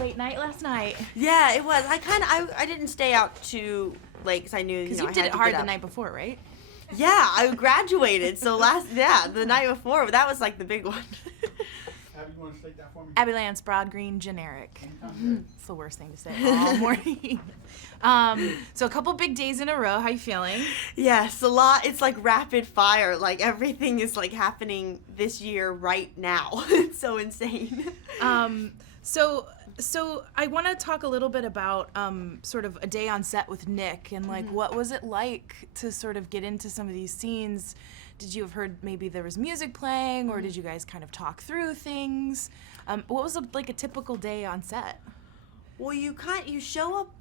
late night last night. Yeah, it was. I didn't stay out too late because I knew, Because you you did it hard the night before, right? Yeah, I graduated. So the night before, that was like the big one. Abby, you want to state that for me? Abby Lance, broad green, generic. It's the worst thing to say all morning. So a couple big days in a row. How you feeling? Yes, a lot. It's like rapid fire. Like everything is like happening this year right now. It's so insane. So I want to talk a little bit about sort of a day on set with Nick and like what was it like to sort of get into some of these scenes? Did you have heard maybe there was music playing or did you guys kind of talk through things? What was like a typical day on set? Well, you show up,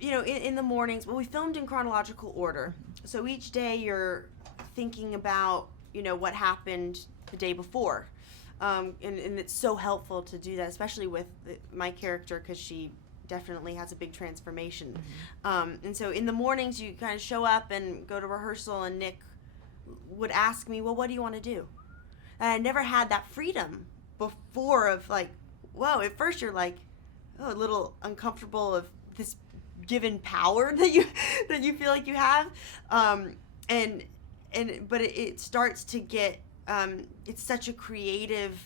in the mornings. Well, we filmed in chronological order. So each day you're thinking about, what happened the day before. And it's so helpful to do that, especially with my character, because she definitely has a big transformation. And so in the mornings, you kind of show up and go to rehearsal, and Nick would ask me, well, what do you want to do? And I never had that freedom before of like, whoa, at first you're like, a little uncomfortable of this given power that you feel like you have. But it starts to get, it's such a creative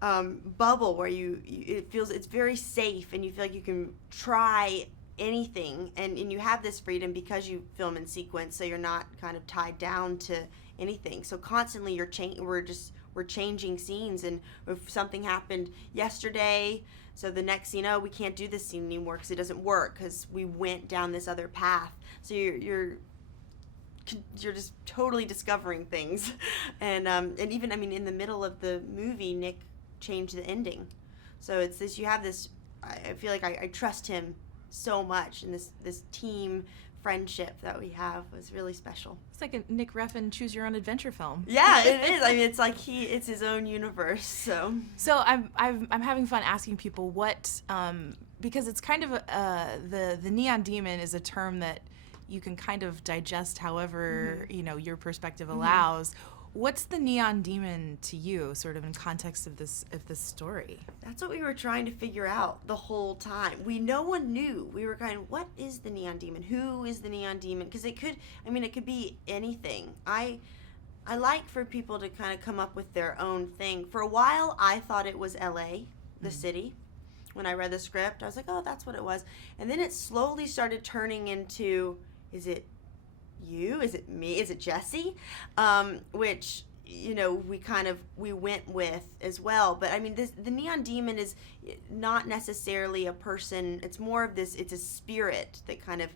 bubble where it's very safe and you feel like you can try anything and you have this freedom because you film in sequence, so you're not kind of tied down to anything. So constantly we're changing scenes, and if something happened yesterday, so the next scene, we can't do this scene anymore because it doesn't work because we went down this other path. So you're just totally discovering things. And even, in the middle of the movie, Nick changed the ending. So it's this, you have this, I feel like I trust him so much, and this team friendship that we have was really special. It's like a Nick Refn choose your own adventure film. Yeah, it is. It's like it's his own universe. So I'm having fun asking people what, because it's kind of the neon demon is a term that you can kind of digest however your perspective allows. What's the neon demon to you, sort of in context of this story? That's what we were trying to figure out the whole time. No one knew. We were kind of, what is the neon demon? Who is the neon demon? Because it could be anything. I like for people to kind of come up with their own thing. For a while, I thought it was LA, the city. When I read the script, I was like, oh, that's what it was. And then it slowly started turning into, is it you? Is it me? Is it Jesse? Which, we went with as well. But the neon demon is not necessarily a person. It's more of this, it's a spirit that kind of,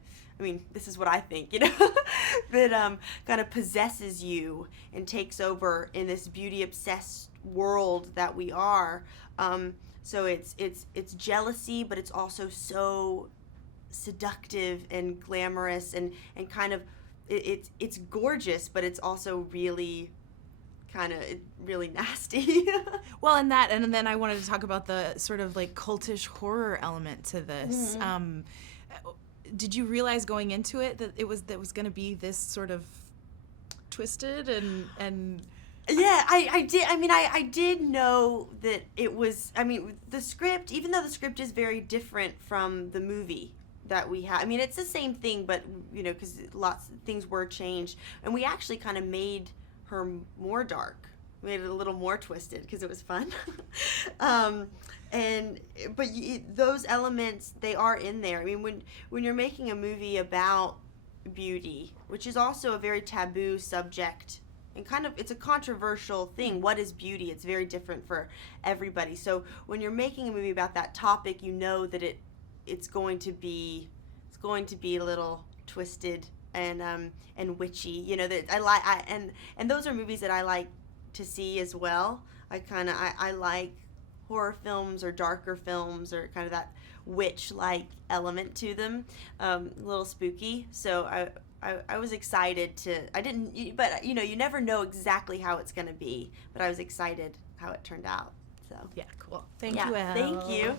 this is what I think, that kind of possesses you and takes over in this beauty-obsessed world that we are. So it's jealousy, but it's also so seductive and glamorous and kind of, it's gorgeous, but it's also really kind of really nasty. Well, and then I wanted to talk about the sort of like cultish horror element to this. Did you realize going into it that it was going to be this sort of twisted and Yeah, I did. I did know that it was. The script, even though the script is very different from the movie that we have. It's the same thing, but because lots of things were changed, and we actually kind of made her more dark, made it a little more twisted because it was fun. Those elements, they are in there. When you're making a movie about beauty, which is also a very taboo subject, and kind of it's a controversial thing. What is beauty? It's very different for everybody. So when you're making a movie about that topic, that it's going to be a little twisted and witchy. That I like. And those are movies that I like to see as well. I like horror films or darker films or kind of that witch-like element to them, a little spooky. So I was excited but you never know exactly how it's going to be, but I was excited how it turned out. So yeah, cool. Thank you, Elle. Thank you.